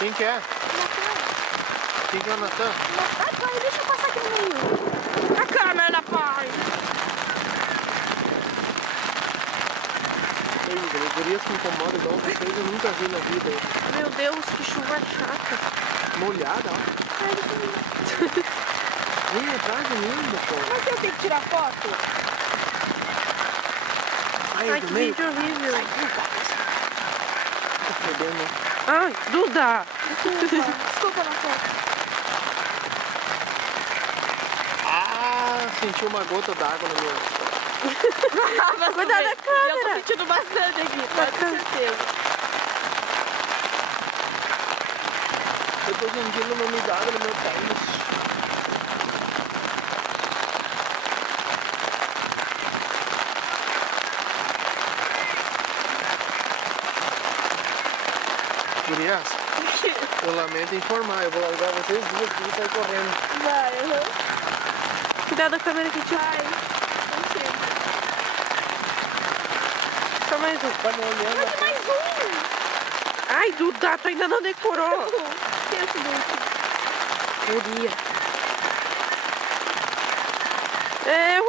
Quem que é? Quem que é o Natan? Ai, pai, deixa eu passar aqui no meio. A câmera, pai. Ei, gurias se incomodam igual vocês, eu nunca vi na vida. Meu Deus, que chuva chata. Molhada, ó. Ai, que Vem atrás de mim, pô. Mas eu tenho que tirar foto? Ai, do que meio. vídeo horrível. Tá fedendo. Ai, Duda. Desculpa na foto. Ah, senti uma gota d'água no meu. Cuidado da câmera. Eu tô sentindo bastante aqui, pode ter certeza. Eu tô sentindo uma umidade no meu pé. Gurias, eu lamento informar, eu vou largar vocês duas e sair correndo. Vai, Cuidado da câmera que te vai. Não sei. Só mais um. Tá me olhando. Mas mais um. Ai, Duda, tu ainda não decorou. Que é esse daqui? Guria. É,